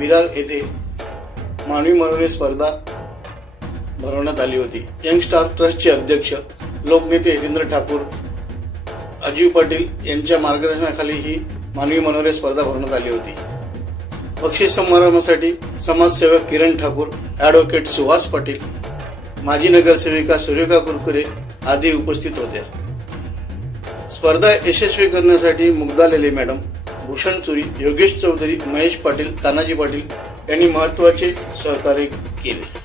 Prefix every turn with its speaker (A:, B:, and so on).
A: विरार येथे मानवी मनोरे स्पर्धा भरवण्यात आली होती. यंग स्टार ट्रस्टचे अध्यक्ष लोकनेते यतेंद्र ठाकूर अजीव पाटील यांच्या मार्गदर्शनाखाली ही मानवी मनोरे स्पर्धा भरवण्यात आली होती. बक्षीस समारंभासाठी समाजसेवक किरण ठाकूर ॲडव्होकेट सुहास पाटील माजी नगरसेविका सुरेखा कुरकुरे आदी उपस्थित होत्या स्पर्धा यशस्वी करण्यासाठी मुग्धा लेले मॅडम भूषण चोरी योगेश चौधरी महेश पाटील तानाजी पाटील यांनी महत्त्वाचे सहकार्य केले.